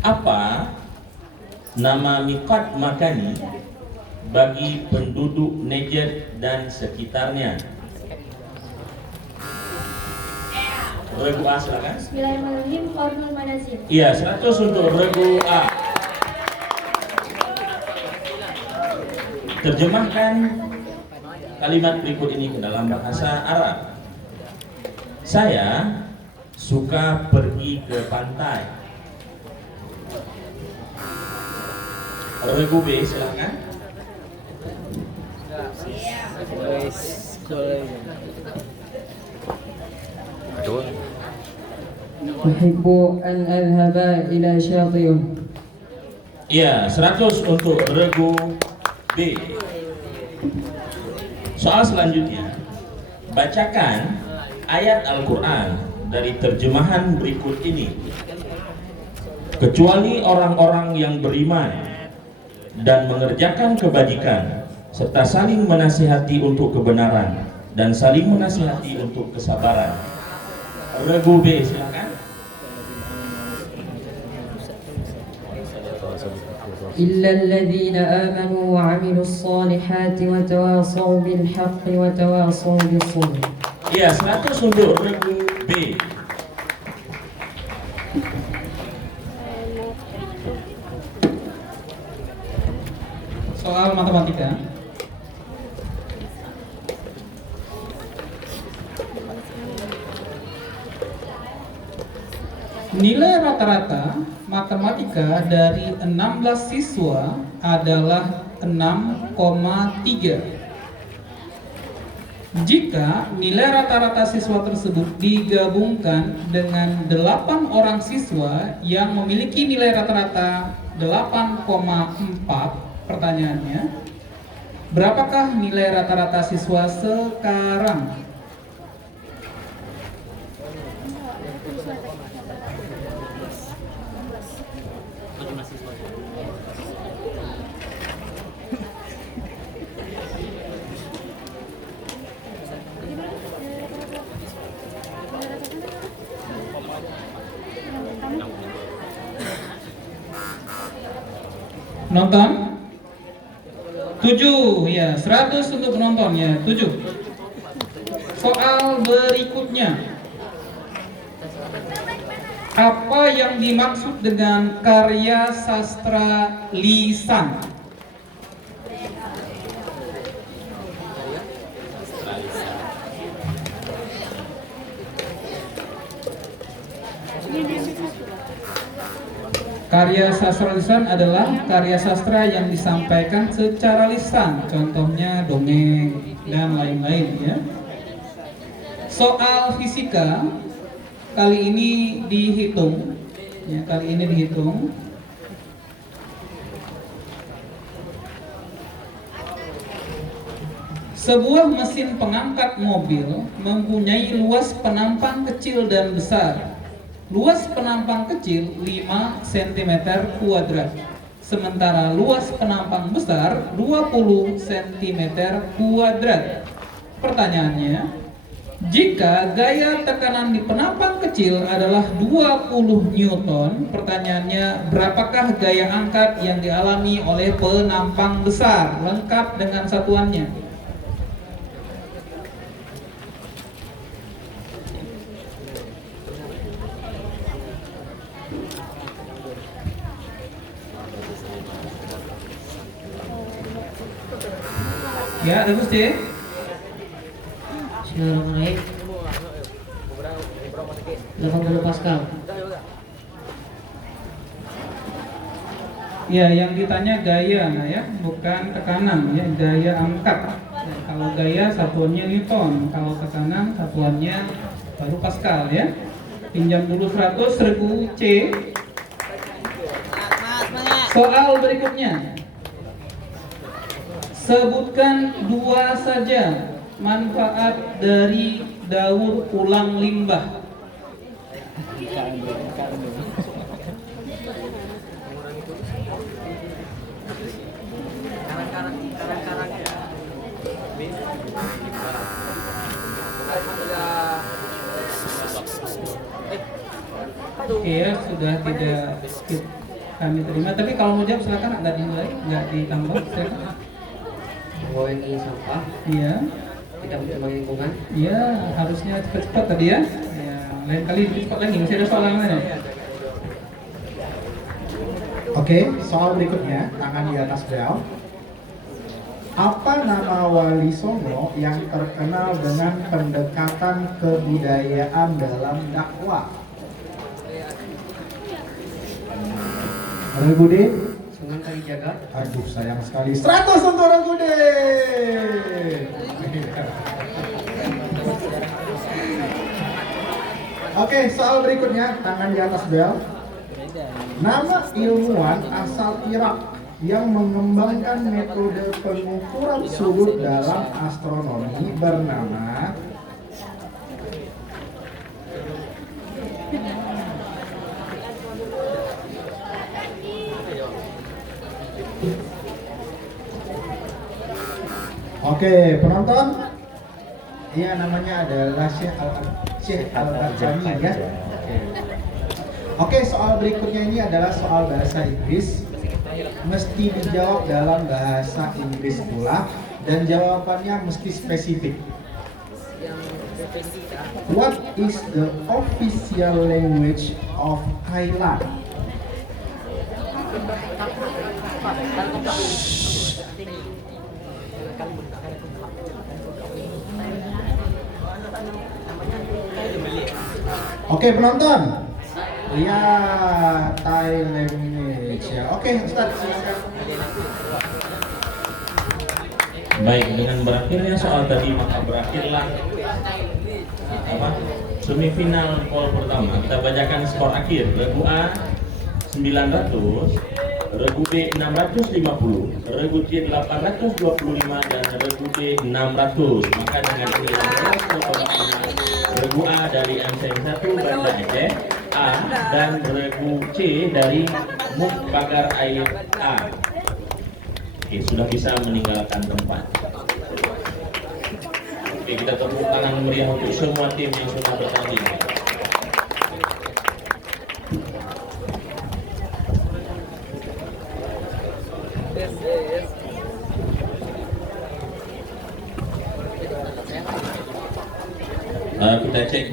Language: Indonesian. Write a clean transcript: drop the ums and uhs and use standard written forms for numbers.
Apa nama miqat makani bagi penduduk Najd dan sekitarnya? Regu A silakan. Bismillahirrahmanirrahim. Qarnul Manazil. Iya, 100 untuk regu A. Terjemahkan kalimat berikut ini ke dalam bahasa Arab. Saya suka pergi ke pantai. Regu B silakan. أحب أن أذهب إلى شاطئ. Iya, 100 untuk regu B. Soal selanjutnya, bacakan ayat Al-Quran dari terjemahan berikut ini. Kecuali orang-orang yang beriman dan mengerjakan kebajikan serta saling menasihati untuk kebenaran dan saling menasihati untuk kesabaran. Regu B silakan. إلا الذين آمنوا وعملوا الصالحات وتواصوا بالحق وتواصوا بالصبر. Iya, 100 untuk regu B. Soal matematika. Nilai rata-rata matematika dari 16 siswa adalah 6,3. Jika nilai rata-rata siswa tersebut digabungkan dengan 8 orang siswa yang memiliki nilai rata-rata 8,4, pertanyaannya, berapakah nilai rata-rata siswa sekarang? Nonton? 7, ya, 100 untuk penonton, ya, 7. Soal berikutnya. Apa yang dimaksud dengan karya sastra lisan? Karya sastra lisan adalah karya sastra yang disampaikan secara lisan, contohnya dongeng dan lain-lain, ya. Soal fisika kali ini dihitung, ya, sebuah mesin pengangkat mobil mempunyai luas penampang kecil dan besar. Luas penampang kecil 5 cm kuadrat, sementara luas penampang besar 20 cm kuadrat. Pertanyaannya, jika gaya tekanan di penampang kecil adalah 20 Newton, pertanyaannya berapakah gaya angkat yang dialami oleh penampang besar, lengkap dengan satuannya? Ya, ada Gus C. Bismillahirrahmanirrahim. 80 Pascal. Ya, yang ditanya gaya, nah ya, bukan tekanan, ya, gaya angkat. Ya, kalau gaya satuannya Newton, kalau tekanan satuannya baru Pascal, ya. Pinjam dulu 100 regu C. Soal berikutnya. Sebutkan 2 saja manfaat dari daur ulang limbah. Oke ya, sudah tidak kami terima. Tapi kalau mau jawab silakan, nggak dimulai, nggak ditambah. Silakan. Mengurangi sampah, Iya, tidak mencemari lingkungan. iya, harusnya cepat-cepat tadi ya. Ya, lain kali lebih cepat lagi. Masih ada soal yang lain ya? Oke, soal berikutnya, tangan di atas bel. Apa nama Wali Songo yang terkenal dengan pendekatan kebudayaan dalam dakwah? Orang Bude? Sunan Kalijaga. Aduh, sayang sekali. 100 untuk Orang Bude. Oke, soal berikutnya, tangan di atas bel. Nama ilmuwan asal Irak yang mengembangkan metode pengukuran sudut dalam astronomi bernama Oke, penonton. Iya, namanya adalah Syekh Al-Arjani ya. Oke, soal berikutnya ini adalah soal bahasa Inggris. Mesti dijawab dalam bahasa Inggris pula dan jawabannya mesti spesifik. What is the official language of Thailand? Oke, penonton. Ya, Thai language ya. Oke, Ustaz, silakan. Baik, dengan berakhirnya soal tadi maka berakhirlah semifinal poll pertama. Kita bacakan skor akhir. Regu A 900, Regu B 650, Regu C 825 dan Regu D 600. Maka dengan ini Regu A dari MCM 1 Banda Aceh A dan Regu C dari Muk Pagar Air A. Oke, sudah bisa meninggalkan tempat. Oke, kita tepuk tangan meriah untuk semua tim yang sudah bertanding. Kita cek